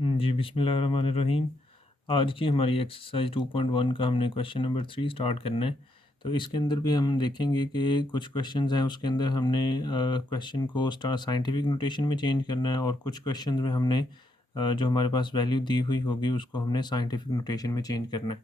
जी बिस्मिल्लाहिर्रहमानिर्रहीम। आज की हमारी एक्सरसाइज 2.1 का हमने क्वेश्चन नंबर 3 स्टार्ट करना है। तो इसके अंदर भी हम देखेंगे कि कुछ क्वेश्चंस हैं, उसके अंदर हमने क्वेश्चन को साइंटिफिक नोटेशन में चेंज करना है, और कुछ क्वेश्चंस में हमने जो हमारे पास वैल्यू दी हुई होगी उसको हमने साइंटिफिक नोटेशन में चेंज करना है।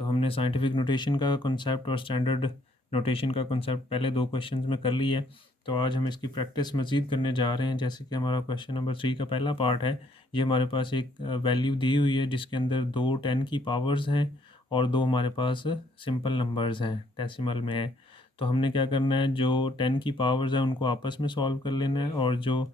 तो हमने साइंटिफिक नोटेशन का कॉन्सेप्ट और स्टैंडर्ड नोटेशन का कॉन्सेप्ट पहले दो क्वेश्चंस में कर लिया है। तो आज हम इसकी प्रैक्टिस मज़ीद करने जा रहे हैं। जैसे कि हमारा क्वेश्चन नंबर 3 का पहला पार्ट है, ये हमारे पास एक वैल्यू दी हुई है जिसके अंदर दो 10 की पावर्स हैं और दो हमारे पास सिंपल नंबर्स हैं, डेसिमल में है। तो हमने क्या करना है, जो 10 की पावर्स हैं उनको आपस में सॉल्व कर लेना है, और जो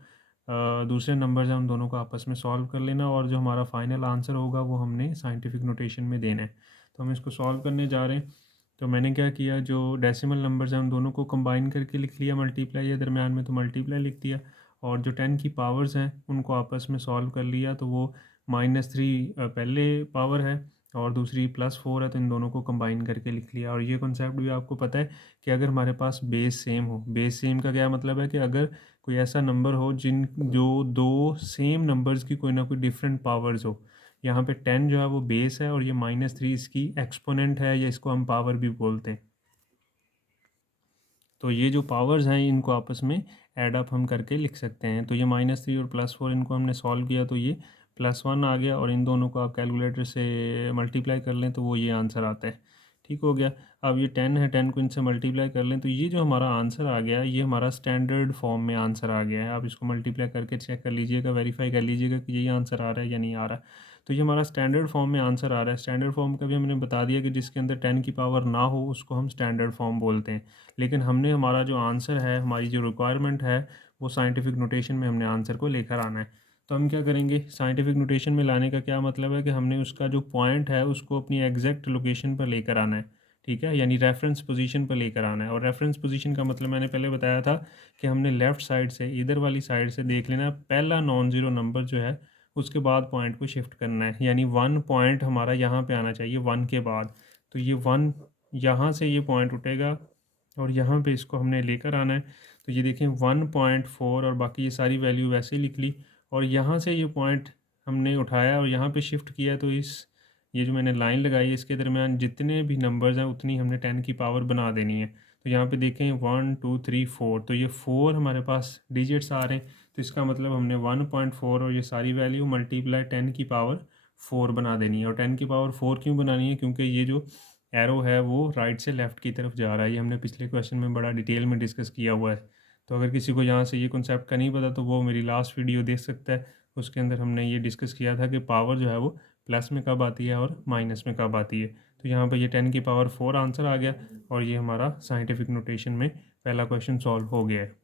दूसरे नंबर्स हैं उन दोनों को आपस में सॉल्व कर लेना, और जो हमारा फाइनल आंसर होगा वो हमने साइंटिफिक नोटेशन में देना है। तो हम इसको सॉल्व करने जा रहे हैं। तो मैंने क्या किया, जो डेसिमल नंबर्स हैं उन दोनों को कंबाइन करके लिख लिया, मल्टीप्लाई है दरमियान में तो मल्टीप्लाई लिख दिया, और जो 10 की पावर्स हैं उनको आपस में सॉल्व कर लिया। तो वो -3 पहले पावर है और दूसरी +4 है, तो इन दोनों को कंबाइन करके लिख लिया। और ये कॉन्सेप्ट भी आपको पता है कि अगर हमारे पास बेस सेम हो, बेस सेम का क्या मतलब है कि अगर कोई ऐसा नंबर हो जो दो सेम नंबर्स की कोई ना कोई डिफरेंट पावर्स हो। यहाँ पे 10 जो है वो बेस है और ये -3 इसकी एक्सपोनेंट है, या इसको हम पावर भी बोलते हैं। तो ये जो पावर्स हैं इनको आपस में ऐड अप हम करके लिख सकते हैं। तो ये -3 और +4 इनको हमने सॉल्व किया तो ये +1 आ गया, और इन दोनों को आप कैलकुलेटर से मल्टीप्लाई कर लें तो वो ये आंसर आता है। ठीक हो गया। अब ये 10 है, 10 को इनसे मल्टीप्लाई कर लें तो ये जो हमारा आंसर आ गया ये हमारा स्टैंडर्ड फॉर्म में आंसर आ गया है। आप इसको मल्टीप्लाई करके चेक कर लीजिएगा, वेरीफाई कर लीजिएगा कि यही आंसर आ रहा है या नहीं आ रहा। तो ये हमारा स्टैंडर्ड फॉर्म में आंसर आ रहा है। स्टैंडर्ड फॉर्म का भी हमने बता दिया कि जिसके अंदर 10 की पावर ना हो उसको हम स्टैंडर्ड फॉर्म बोलते हैं। लेकिन हमने हमारा जो आंसर है, हमारी जो रिक्वायरमेंट है, वो साइंटिफिक नोटेशन में हमने आंसर को लेकर आना है। तो हम क्या करेंगे, साइंटिफिक नोटेशन में लाने का क्या मतलब है कि हमने उसका जो पॉइंट है उसको अपनी एग्जैक्ट लोकेशन पर लेकर आना है। ठीक है, यानी रेफरेंस पोजीशन पर लेकर आना है। और रेफरेंस पोजीशन का मतलब मैंने पहले बताया था कि हमने लेफ़्ट साइड से, इधर वाली साइड से देख लेना, पहला नॉन ज़ीरो नंबर जो है उसके बाद पॉइंट को शिफ्ट करना है। यानी 1 पॉइंट हमारा यहाँ पे आना चाहिए 1 के बाद। तो ये 1 यहाँ से ये पॉइंट उठेगा और यहाँ पे इसको हमने लेकर आना है। तो ये देखें 1.4, और बाकी ये सारी वैल्यू वैसे ही लिख ली, और यहाँ से ये पॉइंट हमने उठाया और यहाँ पे शिफ्ट किया। तो ये जो मैंने लाइन लगाई है इसके दरमियान जितने भी नंबर्स हैं उतनी हमने 10 की पावर बना देनी है। तो यहाँ पे देखें 1 2 3 4, तो ये 4 हमारे पास डिजिट्स आ रहे हैं। तो इसका मतलब हमने 1.4 और ये सारी वैल्यू मल्टीप्लाई 10 की पावर 4 बना देनी है। और 10 की पावर 4 क्यों बनानी है, क्योंकि ये जो एरो है वो राइट से लेफ़्ट की तरफ जा रहा है। ये हमने पिछले क्वेश्चन में बड़ा डिटेल में डिस्कस किया हुआ है। तो अगर किसी को यहाँ से ये कॉन्सेप्ट का नहीं पता तो वो मेरी लास्ट वीडियो देख सकता है। उसके अंदर हमने ये डिस्कस किया था कि पावर जो है वो प्लस में कब आती है और माइनस में कब आती है। तो यहाँ पर ये 10 की पावर 4 आंसर आ गया, और ये हमारा साइंटिफिक नोटेशन में पहला क्वेश्चन सॉल्व हो गया है।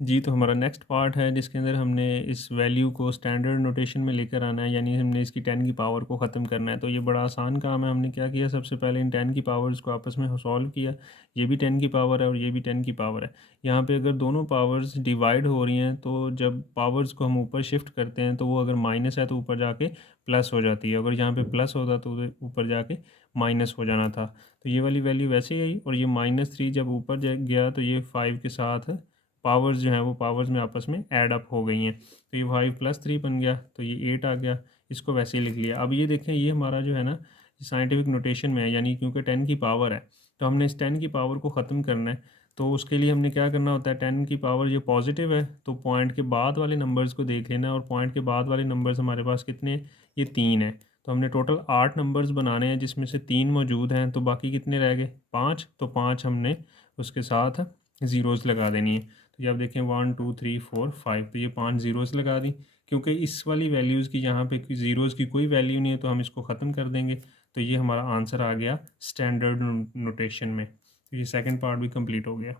जी, तो हमारा नेक्स्ट पार्ट है जिसके अंदर हमने इस वैल्यू को स्टैंडर्ड नोटेशन में लेकर आना है, यानी हमने इसकी 10 की पावर को ख़त्म करना है। तो ये बड़ा आसान काम है। हमने क्या किया, सबसे पहले इन 10 की पावर्स को आपस में सॉल्व किया। ये भी 10 की पावर है और ये भी 10 की पावर है। यहाँ पे अगर दोनों पावर्स डिवाइड हो रही हैं तो जब पावर्स को हम ऊपर शिफ्ट करते हैं तो वो अगर माइनस है तो ऊपर जाके प्लस हो जाती है, अगर यहाँ पे प्लस होता तो ऊपर जाके माइनस हो जाना था। तो ये वाली वैल्यू वैसे ही आई, और ये -3 जब ऊपर गया तो ये 5 के साथ पावर्स जो हैं वो पावर्स में आपस में ऐड अप हो गई हैं। तो ये 5 + 3 बन गया, तो ये 8 आ गया। इसको वैसे ही लिख लिया। अब ये देखें, ये हमारा जो है ना साइंटिफिक नोटेशन में है, यानी क्योंकि 10 की पावर है तो हमने इस 10 की पावर को ख़त्म करना है। तो उसके लिए हमने क्या करना होता है, 10 की पावर ये पॉजिटिव है तो पॉइंट के बाद वाले नंबर्स को देख लेना है, और पॉइंट के बाद वाले नंबर्स हमारे पास कितने हैं, ये 3 है। तो हमने टोटल 8 नंबर्स बनाने हैं जिसमें से 3 मौजूद हैं, तो बाकी कितने रह गए, 5। तो 5 हमने उसके साथ ज़ीरोज़ लगा देनी है। तो ये आप देखें 1 2 3 4 5, तो ये 5 ज़ीरोज़ लगा दी। क्योंकि इस वाली वैल्यूज़ की यहाँ पे ज़ीरोज़ की कोई वैल्यू नहीं है तो हम इसको ख़त्म कर देंगे। तो ये हमारा आंसर आ गया स्टैंडर्ड नोटेशन में। तो ये सेकंड पार्ट भी कंप्लीट हो गया।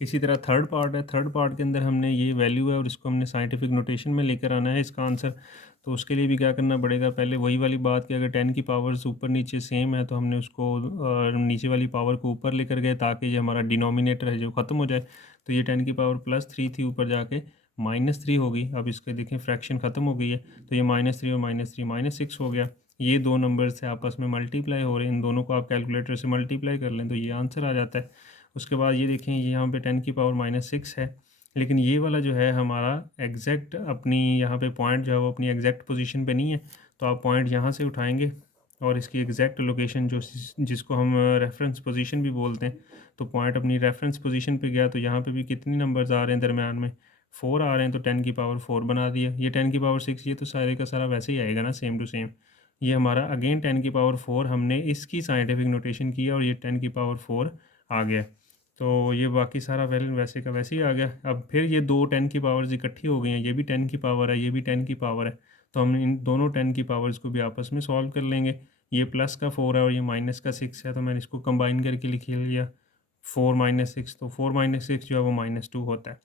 इसी तरह थर्ड पार्ट है। थर्ड पार्ट के अंदर हमने ये वैल्यू है और इसको हमने साइंटिफिक नोटेशन में लेकर आना है इसका आंसर। तो उसके लिए भी क्या करना पड़ेगा, पहले वही वाली बात कि अगर 10 की पावर्स ऊपर नीचे सेम है तो हमने उसको नीचे वाली पावर को ऊपर लेकर गए ताकि ये हमारा डिनोमिनेटर है जो ख़त्म हो जाए। तो ये 10 की पावर +3 थी, ऊपर जाके -3 होगी। अब इसके देखें फ्रैक्शन ख़त्म हो गई है, तो ये -3 और -3 -6 हो गया। ये दो नंबर से आपस में मल्टीप्लाई हो रहे हैं, इन दोनों को आप कैलकुलेटर से मल्टीप्लाई कर लें तो ये आंसर आ जाता है। उसके बाद ये देखें, ये यहाँ पे 10 की पावर -6 है, लेकिन ये वाला जो है हमारा एग्जैक्ट अपनी यहाँ पे पॉइंट जो है वो अपनी एग्जैक्ट पोजीशन पे नहीं है। तो आप पॉइंट यहाँ से उठाएंगे और इसकी एग्जैक्ट लोकेशन जो जिसको हम रेफरेंस पोजीशन भी बोलते हैं, तो पॉइंट अपनी रेफरेंस पोजीशन पे गया तो यहाँ पे भी कितने नंबर्स आ रहे हैं दरमियान में, 4 आ रहे हैं, तो 10 की पावर 4 बना दिया। ये 10 की पावर 6, ये तो सारे का सारा वैसे ही आएगा ना, सेम टू सेम। ये हमारा अगेन 10 की पावर 4 हमने इसकी साइंटिफिक नोटेशन की और ये 10 की पावर 4 आ गया। तो ये बाकी सारा वैसे का वैसे ही आ गया। अब फिर ये दो 10 की पावर्स इकट्ठी हो गई हैं, ये भी 10 की पावर है, ये भी 10 की पावर है। तो हम इन दोनों 10 की पावर्स को भी आपस में सॉल्व कर लेंगे। ये +का 4 है और ये -का 6 है, तो मैंने इसको कंबाइन करके लिख लिया 4 - 6। तो 4 - 6 जो है वो -2 होता है,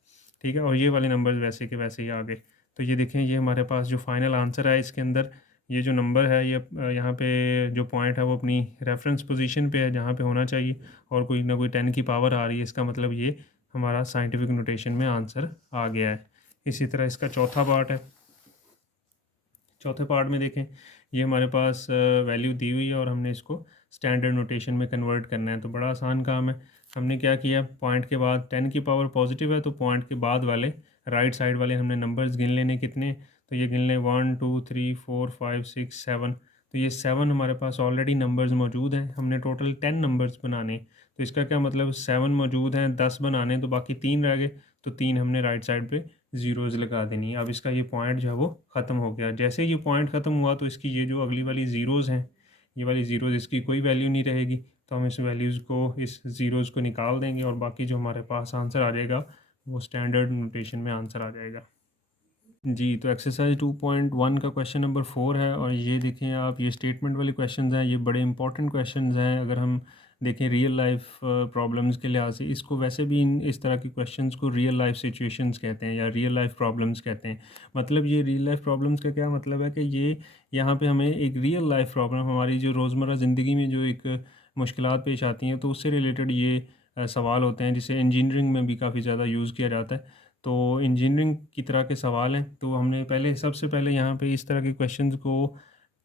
ठीक है। और ये वाले नंबर्स वैसे के वैसे ही आ गए। तो ये देखें, ये हमारे पास जो फाइनल आंसर है इसके अंदर, ये जो नंबर है ये यहाँ पे जो पॉइंट है वो अपनी रेफरेंस पोजीशन पे है जहाँ पे होना चाहिए, और कोई ना कोई 10 की पावर आ रही है, इसका मतलब ये हमारा साइंटिफिक नोटेशन में आंसर आ गया है। इसी तरह इसका चौथा पार्ट है। चौथे पार्ट में देखें, ये हमारे पास वैल्यू दी हुई है और हमने इसको स्टैंडर्ड नोटेशन में कन्वर्ट करना है। तो बड़ा आसान काम है। हमने क्या किया, पॉइंट के बाद 10 की पावर पॉजिटिव है तो पॉइंट के बाद वाले राइट साइड वाले हमने नंबर्स गिन लेने कितने, तो ये गिन लें 1 2 3 4 5 6 7। तो ये 7 हमारे पास ऑलरेडी नंबर्स मौजूद हैं, हमने टोटल 10 नंबर्स बनाने। तो इसका क्या मतलब, 7 मौजूद हैं, 10 बनाने, तो बाकी 3 रह गए। तो 3 हमने राइट साइड पे ज़ीरोज़ लगा देनी है। अब इसका ये पॉइंट जो है वो ख़त्म हो गया। जैसे ये पॉइंट ख़त्म हुआ तो इसकी ये जो अगली वाली ज़ीरोज़ हैं, ये वाली ज़ीरोज़, इसकी कोई वैल्यू नहीं रहेगी। तो हम इस वैल्यूज़ को, इस ज़ीरोज़ को निकाल देंगे और बाकी जो हमारे पास आंसर आ जाएगा वो स्टैंडर्ड नोटेशन में आंसर आ जाएगा। जी, तो एक्सरसाइज 2.1 का क्वेश्चन नंबर 4 है और ये देखें आप, ये स्टेटमेंट वाले क्वेश्चंस हैं, ये बड़े इंपॉर्टेंट क्वेश्चंस हैं। अगर हम देखें रियल लाइफ प्रॉब्लम्स के लिहाज से, इसको वैसे भी इस तरह के क्वेश्चंस को रियल लाइफ सिचुएशंस कहते हैं या रियल लाइफ प्रॉब्लम्स कहते हैं। मतलब ये रियल लाइफ प्रॉब्लम्स का क्या मतलब है कि ये यहाँ पे हमें एक रियल लाइफ प्रॉब्लम, हमारी जो रोज़मर्रा ज़िंदगी में जो एक मुश्किलात पेश आती हैं, तो उससे रिलेटेड ये सवाल होते हैं, जिसे इंजीनियरिंग में भी काफ़ी ज़्यादा यूज़ किया जाता है। तो इंजीनियरिंग की तरह के सवाल हैं। तो हमने सबसे पहले यहाँ पे इस तरह के क्वेश्चंस को,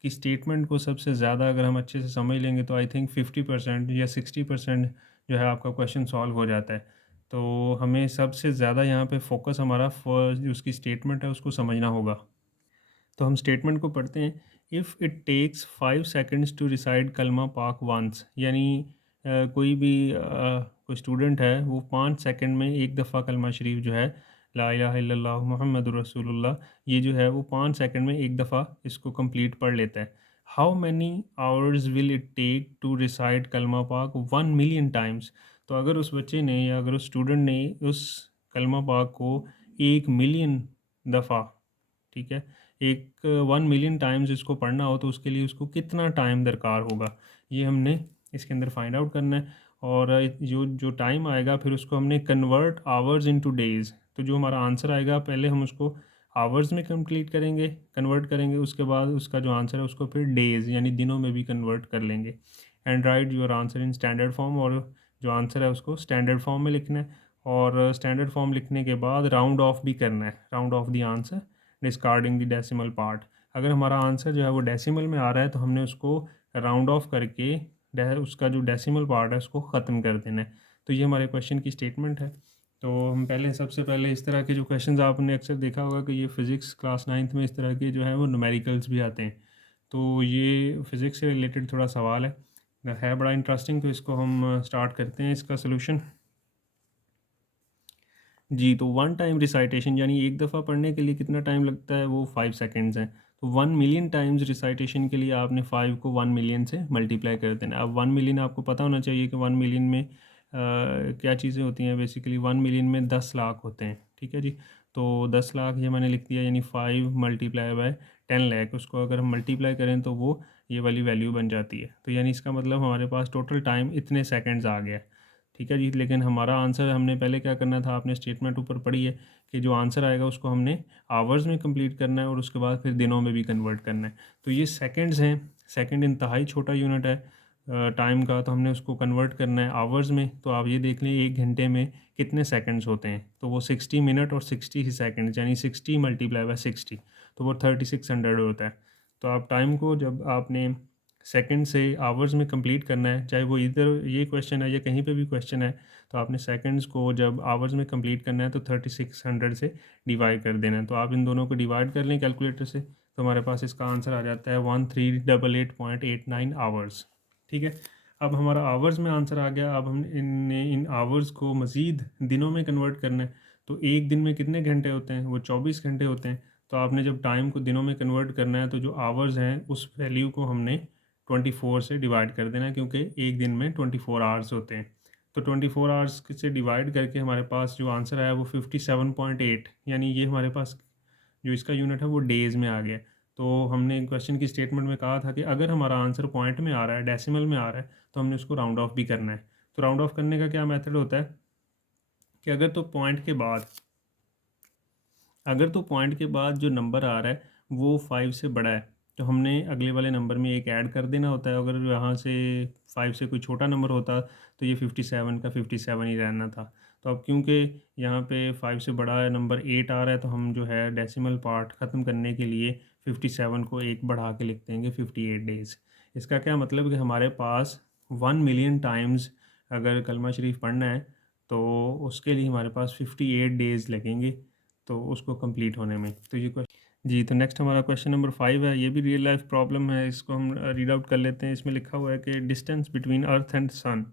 की स्टेटमेंट को सबसे ज़्यादा अगर हम अच्छे से समझ लेंगे तो आई थिंक 50% या 60% जो है आपका क्वेश्चन सॉल्व हो जाता है। तो हमें सबसे ज़्यादा यहाँ पे फोकस हमारा जो उसकी स्टेटमेंट है उसको समझना होगा। तो हम स्टेटमेंट को पढ़ते हैं। If it takes 5 seconds to recite कलमा पाक वंस, यानी कोई स्टूडेंट है वो 5 सेकंड में एक दफ़ा कलमा शरीफ जो है, ला इलाहा इल्लल्लाह मुहम्मदुर रसूलुल्लाह, ये जो है वो 5 सेकंड में एक दफ़ा इसको कंप्लीट पढ़ लेता है। How many hours will it take to recite कलमा पाक 1 मिलियन टाइम्स। तो अगर उस बच्चे ने या अगर उस स्टूडेंट ने उस कलमा पाक को 1 मिलियन दफ़ा, ठीक है, 1 मिलियन टाइम्स इसको पढ़ना हो तो उसके लिए उसको कितना टाइम दरकार होगा, ये हमने इसके अंदर फाइंड आउट करना है। और जो जो टाइम आएगा फिर उसको हमने कन्वर्ट आवर्स इनटू डेज़। तो जो हमारा आंसर आएगा पहले हम उसको आवर्स में कंप्लीट करेंगे, कन्वर्ट करेंगे, उसके बाद उसका जो आंसर है उसको फिर डेज़ यानी दिनों में भी कन्वर्ट कर लेंगे। And right your answer in standard form, और जो आंसर है उसको स्टैंडर्ड फॉर्म में लिखना है। और स्टैंडर्ड फॉर्म लिखने के बाद राउंड ऑफ भी करना है, round of the answer discarding the decimal part. अगर हमारा आंसर जो है वो डेसिमल में आ रहा है तो हमने उसको राउंड ऑफ करके उसका जो डेसिमल पार्ट है उसको ख़त्म कर देना है। तो ये हमारे क्वेश्चन की स्टेटमेंट है। तो हम सबसे पहले इस तरह के जो क्वेश्चंस आपने अक्सर देखा होगा कि ये फ़िज़िक्स क्लास 9th में इस तरह के जो है वो न्यूमेरिकल्स भी आते हैं। तो ये फ़िज़िक्स से रिलेटेड थोड़ा सवाल है बड़ा इंटरेस्टिंग। तो इसको हम स्टार्ट करते हैं इसका सोल्यूशन। जी, तो वन टाइम रिसाइटेशन यानी एक दफ़ा पढ़ने के लिए कितना टाइम लगता है, वो 5 सेकंड्स हैं। तो 1 मिलियन टाइम्स रिसाइटेशन के लिए आपने 5 को 1 मिलियन से मल्टीप्लाई कर देना है। अब 1 मिलियन आपको पता होना चाहिए कि 1 मिलियन में क्या चीज़ें होती हैं। बेसिकली 1 मिलियन में 10 लाख होते हैं, ठीक है जी। तो 10 लाख ये मैंने लिख दिया, यानी 5 मल्टीप्लाई बाय 10 लाख, उसको अगर हम मल्टीप्लाई करें तो वो ये वाली वैल्यू बन जाती है। तो यानी इसका मतलब हमारे पास टोटल टाइम इतने सेकंड्स आ गया है, ठीक है जी। लेकिन हमारा आंसर, हमने पहले क्या करना था, आपने स्टेटमेंट ऊपर पढ़ी है कि जो आंसर आएगा उसको हमने आवर्स में कंप्लीट करना है और उसके बाद फिर दिनों में भी कन्वर्ट करना है। तो ये सेकंड्स हैं, सेकंड इंतहाई छोटा यूनिट है टाइम का, तो हमने उसको कन्वर्ट करना है आवर्स में। तो आप ये देख लें 1 घंटे में कितने सेकंड्स होते हैं, तो वो 60 मिनट और 60 ही सेकंड्स, यानी 60 मल्टीप्लाई बाय 60, तो वो 3600 होता है। तो आप टाइम को जब आपने सेकंड से आवर्स में कंप्लीट करना है, चाहे वो इधर ये क्वेश्चन है या कहीं पे भी क्वेश्चन है, तो आपने सेकंड्स को जब आवर्स में कंप्लीट करना है तो 3600 से डिवाइड कर देना है। तो आप इन दोनों को डिवाइड कर लें कैलकुलेटर से, तो हमारे पास इसका आंसर आ जाता है 1388.89 आवर्स। ठीक है, अब हमारा आवर्स में आंसर आ गया। अब हम इन आवर्स को मज़ीद दिनों में कन्वर्ट करना है। तो एक दिन में कितने घंटे होते हैं? वो 24 घंटे होते हैं। तो आपने जब टाइम को दिनों में कन्वर्ट करना है तो जो आवर्स हैं उस वैल्यू को हमने 24 से डिवाइड कर देना है, क्योंकि एक दिन में 24 आवर्स होते हैं। तो 24 आवर्स से डिवाइड करके हमारे पास जो आंसर आया वो 57.8, यानी ये हमारे पास जो इसका यूनिट है वो डेज़ में आ गया। तो हमने क्वेश्चन की स्टेटमेंट में कहा था कि अगर हमारा आंसर पॉइंट में आ रहा है, डेसिमल में आ रहा है, तो हमने उसको राउंड ऑफ भी करना है। तो राउंड ऑफ करने का क्या मेथड होता है कि अगर तो पॉइंट के बाद जो नंबर आ रहा है वो 5 से बड़ा है, तो हमने अगले वाले नंबर में एक ऐड कर देना होता है। अगर यहाँ से 5 से कोई छोटा नंबर होता तो ये 57 का 57 ही रहना था। तो अब क्योंकि यहाँ पे 5 से बड़ा है नंबर 8 आ रहा है, तो हम जो है डेसिमल पार्ट ख़त्म करने के लिए 57 को एक बढ़ा के लिख देंगे 58 डेज़। इसका क्या मतलब कि हमारे पास 1 मिलियन टाइम्स अगर कलमा शरीफ पढ़ना है तो उसके लिए हमारे पास 58 डेज़ लगेंगे, तो उसको कंप्लीट होने में। तो ये क्वेश्चन जी, तो नेक्स्ट हमारा क्वेश्चन नंबर 5 है। ये भी रियल लाइफ प्रॉब्लम है, इसको हम रीड आउट कर लेते हैं। इसमें लिखा हुआ है कि डिस्टेंस बिटवीन अर्थ एंड सन,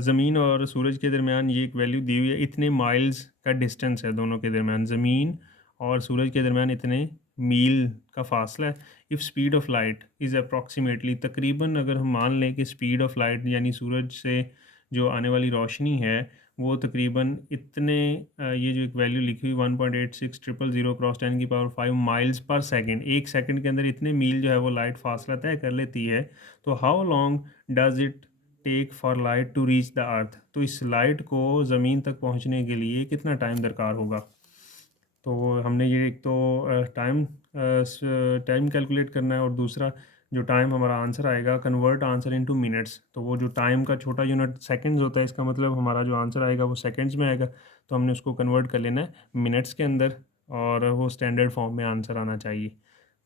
ज़मीन और सूरज के दरमियान ये एक वैल्यू दी हुई है, इतने माइल्स का डिस्टेंस है दोनों के दरमियान, ज़मीन और सूरज के दरमियान इतने मील का फासला है। If speed of light is approximately, तकरीबन अगर हम मान लें कि स्पीड ऑफ लाइट यानी सूरज से जो आने वाली रोशनी है वो तकरीबन इतने ये जो एक वैल्यू लिखी हुई 1.8600 क्रॉस 10⁵ माइल्स पर सेकंड, एक सेकंड के अंदर इतने मील जो है वो लाइट फासला तय कर लेती है। तो how long does it take for light to reach the earth, तो इस लाइट को ज़मीन तक पहुंचने के लिए कितना टाइम दरकार होगा। तो हमने ये एक तो टाइम कैलकुलेट करना है, और दूसरा जो टाइम हमारा आंसर आएगा कन्वर्ट आंसर इनटू मिनट्स। तो वो जो टाइम का छोटा यूनिट सेकंड्स होता है, इसका मतलब हमारा जो आंसर आएगा वो सेकंड्स में आएगा। तो हमने उसको कन्वर्ट कर लेना है मिनट्स के अंदर, और वो स्टैंडर्ड फॉर्म में आंसर आना चाहिए।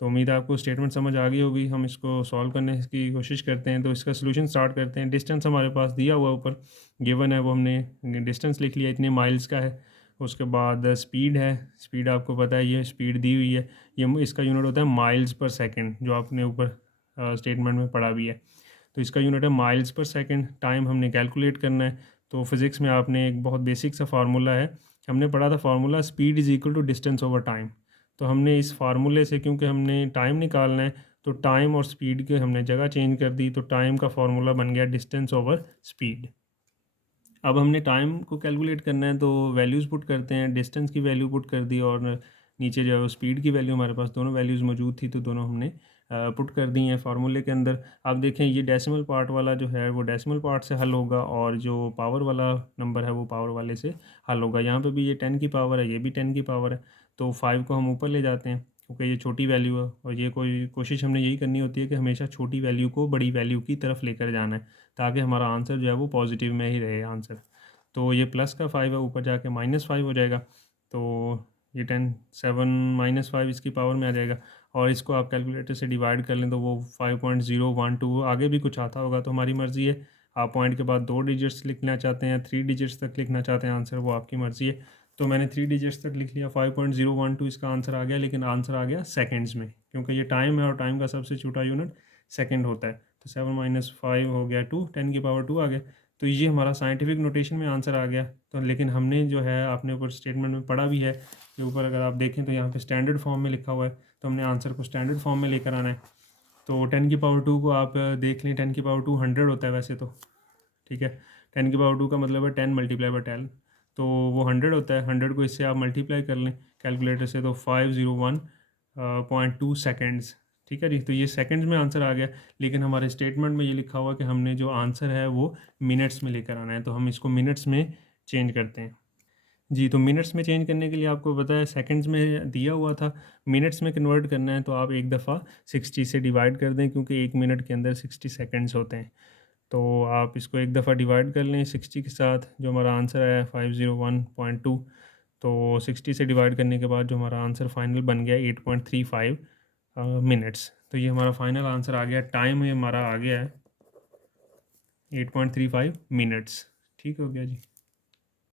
तो उम्मीद है आपको स्टेटमेंट समझ आ गई होगी। हम इसको सॉल्व करने की कोशिश करते हैं। तो इसका सोल्यूशन स्टार्ट करते हैं। डिस्टेंस हमारे पास दिया हुआ ऊपर गिवन है, वो हमने डिस्टेंस लिख लिया, इतने माइल्स का है। उसके बाद स्पीड है, स्पीड आपको पता है, ये स्पीड दी हुई है, ये इसका यूनिट होता है माइल्स पर सेकंड, जो आपने ऊपर स्टेटमेंट में पढ़ा भी है। तो इसका यूनिट है माइल्स पर सेकंड। टाइम हमने कैलकुलेट करना है। तो फिज़िक्स में आपने एक बहुत बेसिक सा फार्मूला है, हमने पढ़ा था formula, speed is equal to distance over time. तो हमने इस फार्मूले से, क्योंकि हमने टाइम निकालना है, तो टाइम और स्पीड के हमने जगह चेंज कर दी, तो टाइम का फार्मूला बन गया डिस्टेंस ओवर स्पीड। अब हमने टाइम को कैलकुलेट करना है, तो वैल्यूज़ पुट करते हैं। डिस्टेंस की वैल्यू पुट कर दी, और नीचे जो है स्पीड की वैल्यू, हमारे पास दोनों वैल्यूज़ मौजूद थी, तो दोनों हमने पुट कर दी हैं फार्मूले के अंदर। आप देखें ये डेसिमल पार्ट वाला जो है वो डेसिमल पार्ट से हल होगा, और जो पावर वाला नंबर है वो पावर वाले से हल होगा। यहाँ पे भी ये 10 की पावर है, ये भी 10 की पावर है। तो 5 को हम ऊपर ले जाते हैं, क्योंकि ये छोटी वैल्यू है, और ये कोई कोशिश हमने यही करनी होती है कि हमेशा छोटी वैल्यू को बड़ी वैल्यू की तरफ लेकर जाना है, ताकि हमारा आंसर जो है वो पॉजिटिव में ही रहे आंसर। तो ये प्लस का 5 है, ऊपर जाके -5 हो जाएगा। तो ये 7 - 5 इसकी पावर में आ जाएगा, और इसको आप कैलकुलेटर से डिवाइड कर लें तो वो 5.012, आगे भी कुछ आता होगा, तो हमारी मर्ज़ी है। आप पॉइंट के बाद 2 डिजिट्स लिखना चाहते हैं, 3 डिजिट्स तक लिखना चाहते हैं आंसर, वो आपकी मर्ज़ी है। तो मैंने 3 डिजिट्स तक लिख लिया, 5.012 इसका आंसर आ गया, लेकिन आंसर आ गया सेकेंड्स में, क्योंकि ये टाइम है और टाइम का सबसे छोटा यूनिट सेकेंड होता है। तो 7 - 5 हो गया 2, 10⁻² आ गया। तो ये हमारा साइंटिफिक नोटेशन में आंसर आ गया। तो लेकिन हमने जो है आपने ऊपर स्टेटमेंट में पढ़ा भी है कि ऊपर अगर आप देखें तो यहाँ पे स्टैंडर्ड फॉर्म में लिखा हुआ है, तो हमने आंसर को स्टैंडर्ड फॉर्म में लेकर आना है। तो 10⁻² को आप देख लें, 10⁻² 100 होता है वैसे तो, ठीक है। 10⁻² का मतलब है 10 × 10, तो वो 100 होता है। 100 को इससे आप मल्टीप्लाई कर लें कैलकुलेटर से, तो 501.2 सेकेंड्स, ठीक है जी। तो ये सेकंड्स में आंसर आ गया, लेकिन हमारे स्टेटमेंट में ये लिखा हुआ कि हमने जो आंसर है वो मिनट्स में लेकर आना है, तो हम इसको मिनट्स में चेंज करते हैं। जी, तो मिनट्स में चेंज करने के लिए आपको पता है सेकंड्स में दिया हुआ था, मिनट्स में कन्वर्ट करना है तो आप एक दफ़ा 60 से डिवाइड कर दें, क्योंकि एक मिनट के अंदर 60 सेकंड्स होते हैं। तो आप इसको एक दफ़ा डिवाइड कर लें 60 के साथ, जो हमारा आंसर है 501.2। तो 60 से डिवाइड करने के बाद जो हमारा आंसर फाइनल बन गया 8.35 मिनट्स। तो ये हमारा फाइनल आंसर आ गया, टाइम ये हमारा आ गया है 8.35 मिनट्स। ठीक हो गया जी।